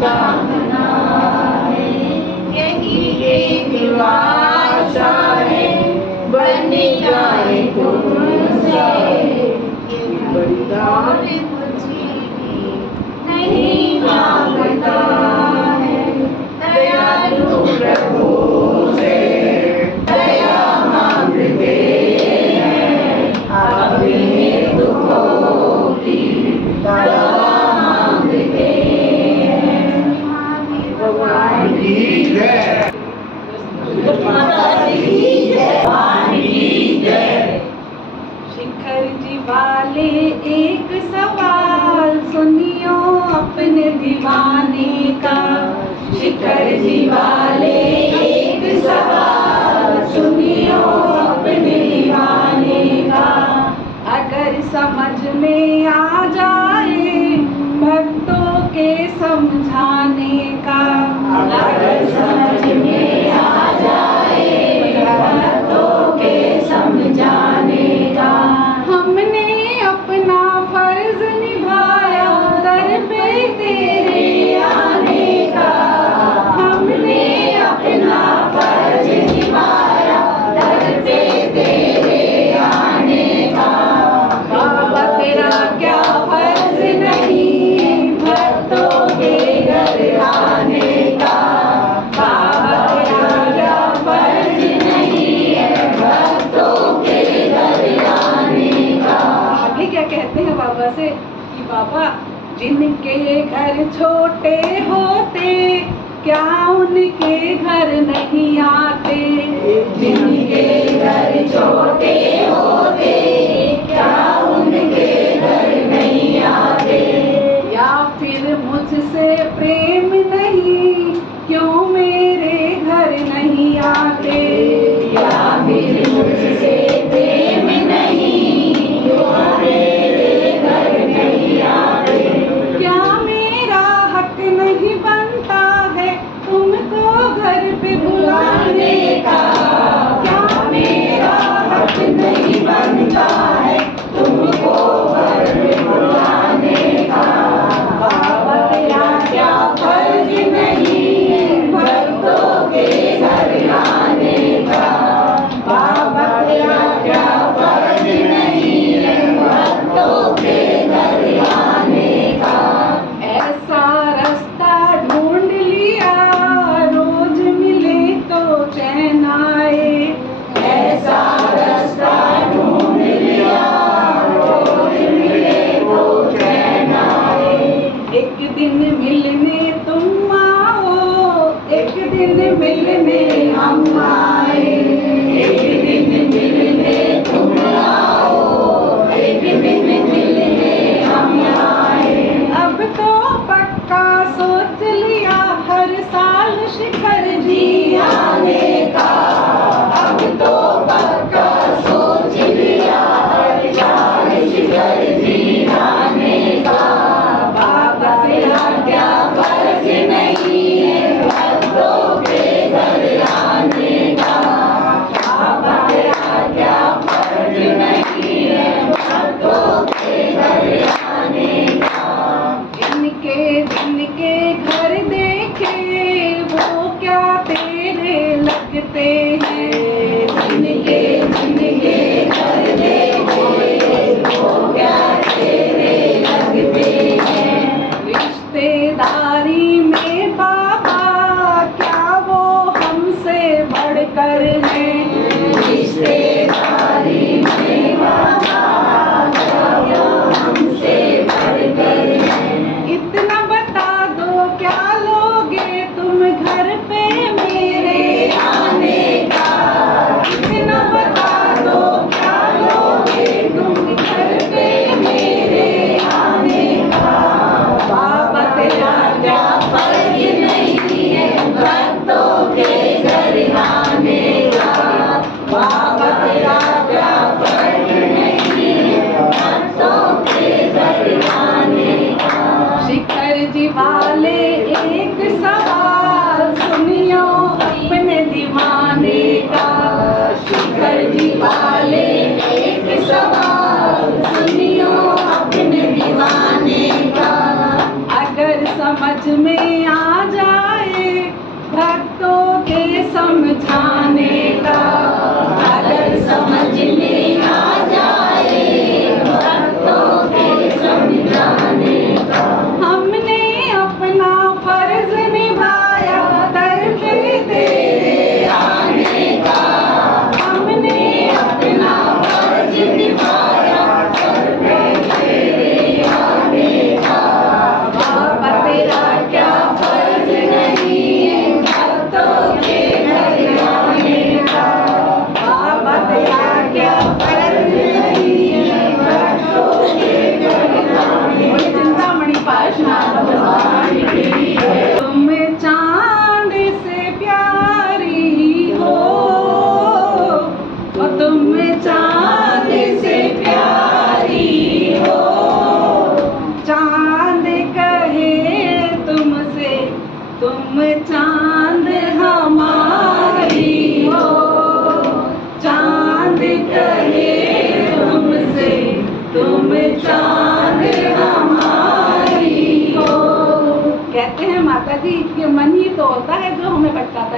कामना है, यही एक आशा है, बन जाए तुमसे ये बलिदान मुझे भी नहीं मांगता है। दयालु प्रभु से दया मांगते हैं, अपने दुखों की दवा मांगते हैं। भगवान की जय, भगवान की जय। शिखर जी वाले एक सवाल सुनियो अपने दीवाने का। शिखर जी वाले एक सवाल सुनियो अपने दीवाने का। अगर समझ में आ जाए भक्तों के समझाने का। अगर समझ में आ जाए भक्तों के समझाने का। हमने अपना फर्ज निभाया दर पे तेरे आने का। हमने अपना फर्ज निभाया दर पे तेरे आने का। बाबा तेरा क्या फर्ज नहीं भक्तों के घर आने का। बाबा तेरा क्या फर्ज नहीं है भक्तों के घर आने का। आगे क्या कहते हैं बाबा से कि बाबा जिनके घर छोटे होते क्या उनके घर नहीं आते। जिनके घर छोटे होते क्या उनके घर नहीं आते। या फिर मुझसे प्रेम नहीं क्यों मेरे घर नहीं आते। या फिर मुझसे प्रेम नहीं क्यों मेरे घर नहीं आते। क्या मेरा हक नहीं बनता है तुमको घर पे बुलाने का। क्या मेरा हक नहीं बनता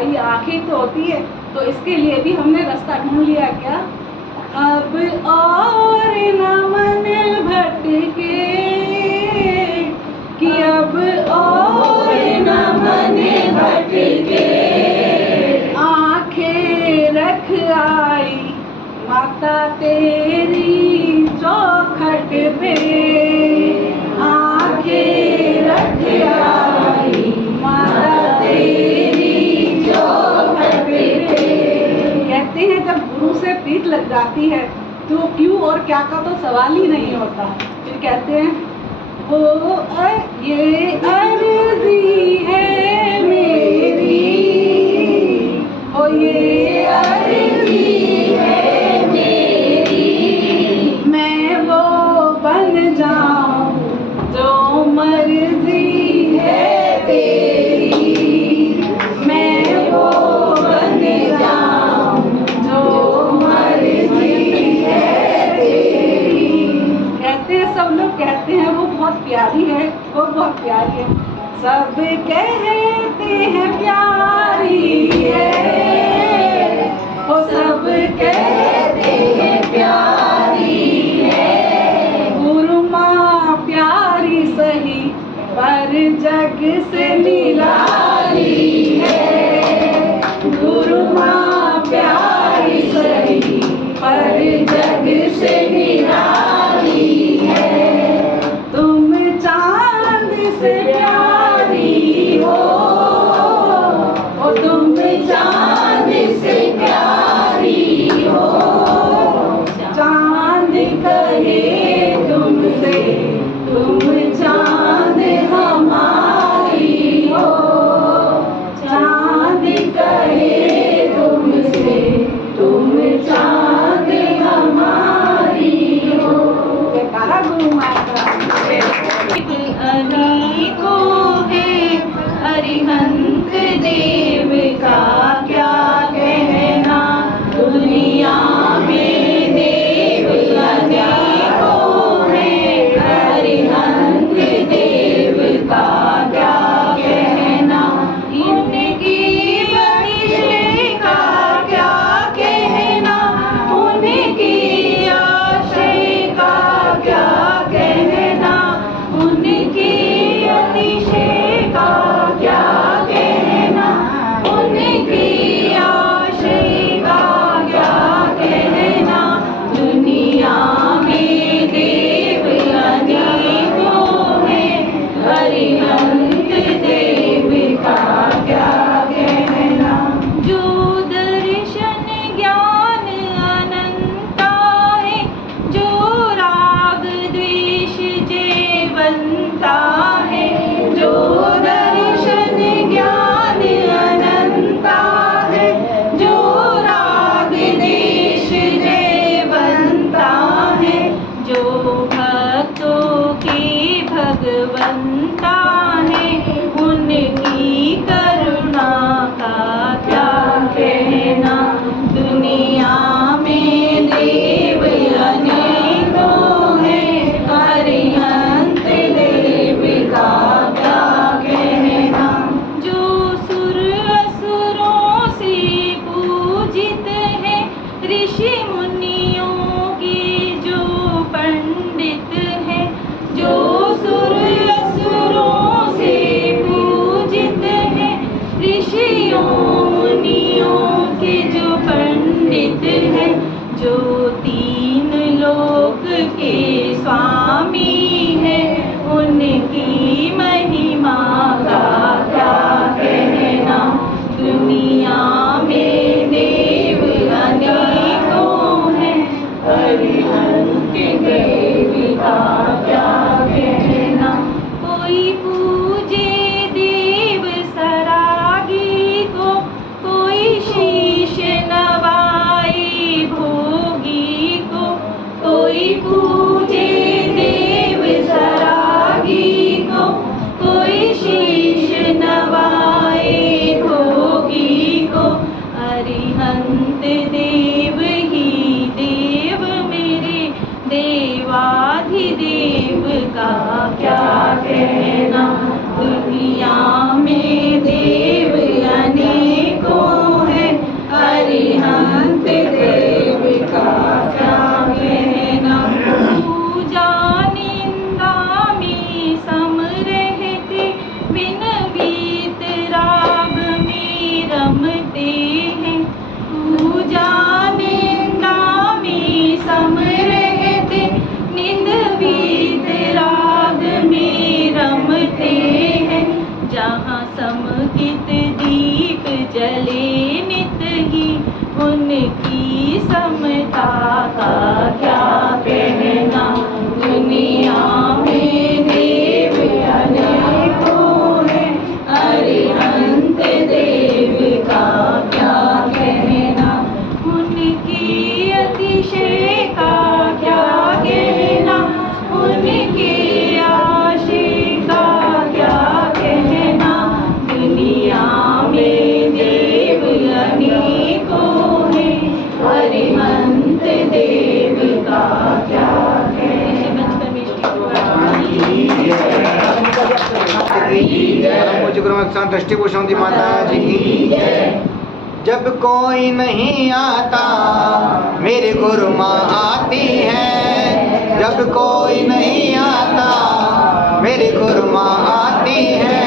भाई आंखें तो होती है, तो इसके लिए भी हमने रास्ता ढूंढ लिया क्या? अब और न मन भटके, कि अब और न मन भटके, आंखें रख आई माता तेरी चौखट पे, आंखें रख आई माता तेरी चौखट पे। कहते हैं जब गुरु से प्रीत लग जाती है तो क्यों और क्या का तो सवाल ही नहीं होता। फिर कहते हैं ये अर्जी है मेरी, ओ ये अर्जी है मेरी, मैं वो बन जाऊं जो मर्जी है तेरी, मैं वो बन जाऊं जो मर्जी है तेरी। कहते हैं सब लोग कहते हैं वो बहुत प्यारी है, वो बहुत प्यारी है, सब कहते हैं प्यारी है, वो सब कहते हैं प्यारी है, गुरु माँ प्यारी सही पर जग से निराली है, गुरु माँ प्यारी सही पर जग से निराली है, तुम चांद से प्यारी हो, ओ तुम चांद से प्यारी हो, चांद कहे तुमसे तुम चांद हमारी हो, चांद कहे तुमसे तुम चांद हमारी हो। जयकारा गुरु माता। अनेको है अरिहंत देव का क्या कहना, दुनिया में देव अनेको है अरिहंत देव का क्या कहना, इनकी बख्शिश का क्या कहना, उनकी आशय का क्या कहना, उनकी अतिशय का क्या कहना, उनकी आशय का क्या कहना, दुनिया में देव अनेकों हैं अरिहंत देव का क्या कहना, जो दर्शन ज्ञान अनंता है, जो राग द्वेष जयवंता है, जो दर्शन ज्ञान अनंता है, जो राग द्वेष जयवंता है, जो भक्तों के भगवंता है, उनकी करुणा का क्या कहना, दुनिया में देव अनेकों हैं अरिहंत देव का क्या कहना, जो सुर असुरों से पूजित है, ऋषि मुनियों के जो पंडित है, जो सुर असुरों से पूजित है, ऋषियों मुनियों के जो पंडित है, जो तीन लोक के स्वामी है, उनकी महिमा का क्या कहना, दुनिया में देव अनेकों हैं अरिहंत देव का क्या कहना, कोई पूजे देव सरागी को, कोई शीश नवाए भोगी को, कोई पूजे देव सरागी को, कोई शीश नवाए भोगी को, अरिहंत देव ही देव मेरे देवाधिदेव का क्या कहना, दुनिया में देव अनेकों गोरखनाथ दृष्टि गोस्वामी माता जी की जय। जब कोई नहीं आता मेरी गुरु माँ आती है, जब कोई नहीं आता मेरी गुरु माँ आती है,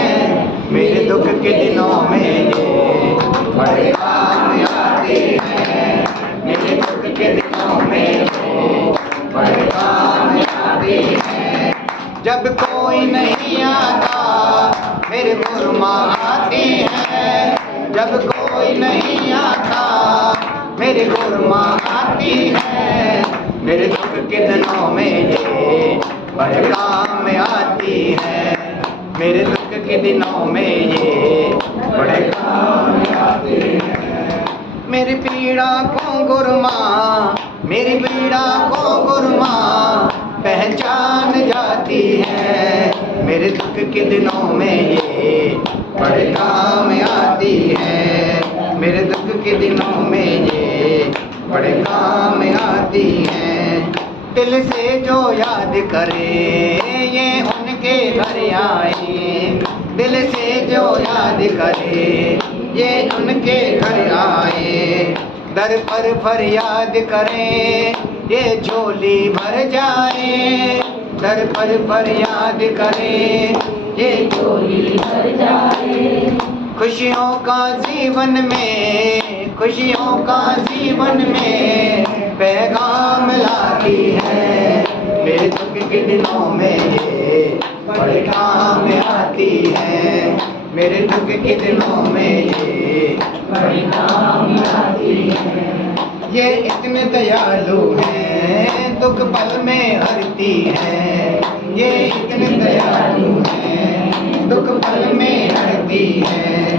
मेरे दुख के दिनों में ये बड़े काम आती है, मेरे दुख के दिनों में ये बड़े काम आती है। जब कोई नहीं आता मेरे गुरु माँ आती है, जब कोई नहीं आता मेरी गुरु माँ आती है, मेरे दुख के दिनों में ये बड़े काम आती है, मेरे दुख के दिनों में ये बड़े काम आती है। मेरी पीड़ा को गुरु माँ, मेरी पीड़ा को गुरु माँ पहचान जाती है, मेरे दुख के दिनों में ये बड़े काम आती है, मेरे दुख के दिनों में ये बड़े काम आती है। दिल से जो याद करे ये उनके घर आए, दिल से जो याद करे ये उनके घर आए, दर पर फरियाद करें ये झोली भर जाए, दर पर फरियाद करें ये झोली भर जाए। खुशियों का जीवन में, खुशियों का जीवन में पैगाम लाती है, मेरे दुख के दिनों में ये बड़े काम आती है, मेरे दुख के दिनों में ये बड़े काम आती है। ये इतने दयालु हैं दुख पल में हरती है, ये इतने दयालु हैं दुख पल में हरती है,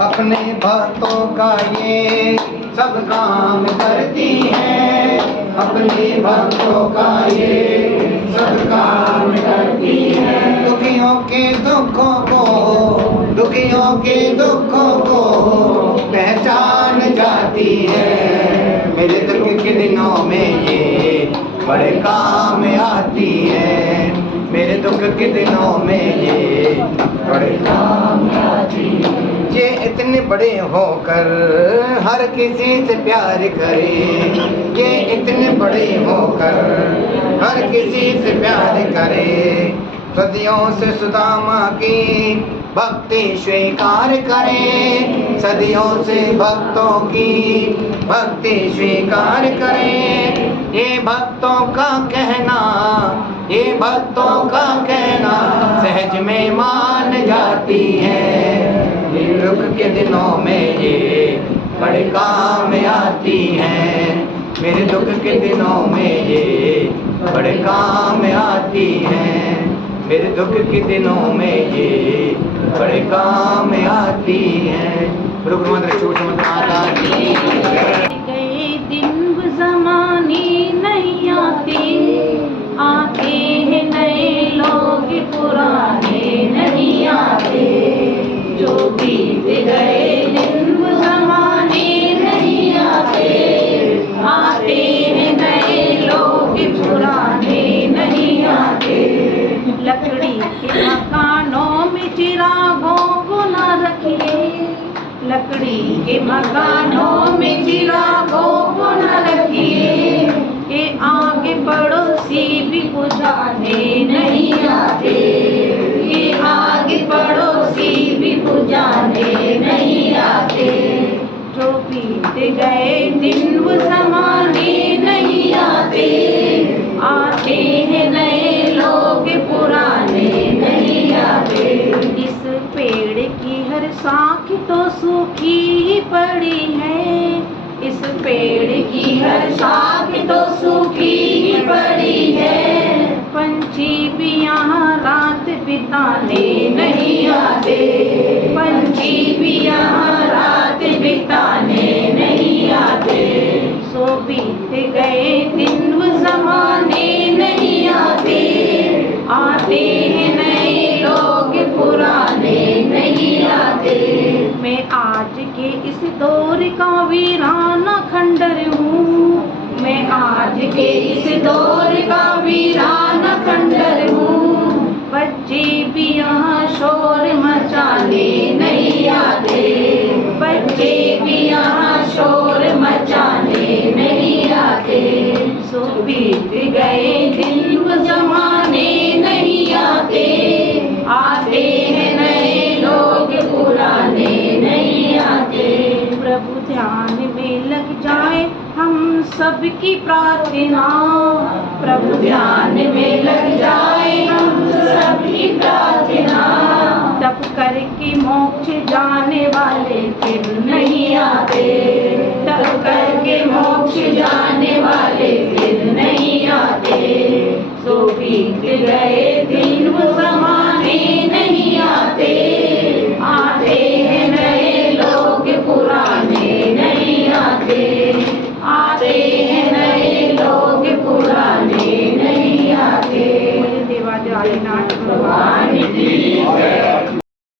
अपने भक्तों का ये सब काम करती है, अपने भक्तों का ये सब काम करती है। दुखियों के दुखों को, दुखियों के दुखों को पहचान जाती है, मेरे दुख के दिनों में ये बड़े काम आती है, मेरे दुख के दिनों में ये बड़े काम आती है। ये इतने बड़े होकर हर किसी से प्यार करे, ये इतने बड़े होकर हर किसी से प्यार करे, सदियों से सुदामा की भक्ति स्वीकार करें, सदियों से भक्तों की भक्ति स्वीकार करें। ये भक्तों का कहना, ये भक्तों का कहना सहज में मान जाती है, दुख के दिनों में ये बड़े काम आती है, मेरे दुख के दिनों में ये बड़े काम आती है, मेरे दुख के दिनों में ये बड़े काम आती है। गुरु माता की गए दिन वो ज़माने नहीं आते, आते हैं नए लोग पुराने नहीं आते, जो बीत गए दिन वो ज़माने नहीं आते, आते हैं नए लोग पुराने नहीं आते। लकड़ी के मकानों में चिरागों को न रखिए, लकड़ी के मकानों में चिरागों को न रखिए, ये आगे पड़ोसी भी बुझाने नहीं आते, ये आगे पड़ोसी भी बुझाने नहीं आते, जो बीत गए दिन वो ज़माने नहीं आते, आते हैं नए लोग पुराने नहीं आते। इस पेड़ की हर शाख तो सूखी ही पड़ी है, इस पेड़ की हर शाख तो सूखी ही पड़ी है, पंछी भी यहाँ रात बिताने नहीं आते, पंछी भी यहाँ रात बिताने नहीं आते, सो बीत गए दिन वो ज़माने नहीं आते, आते हैं नए लोग पुराने नहीं आते। मैं आज के इस दौर का वीराना खंडर हूँ, मैं आज के इस दौर का वीराना खंडर हूँ, बच्चे भी यहाँ शोर मचाने भी यहाँ शोर मचाने नहीं आते। सो बीत गए दिन वो जमाने नहीं आते, आते हैं नए लोग पुराने नहीं आते। प्रभु ध्यान में लग जाए हम सबकी प्रार्थना, प्रभु ध्यान में लग जाए हम सबकी प्रार्थना। तप करके मोक्ष जाने वाले फिर नहीं आते।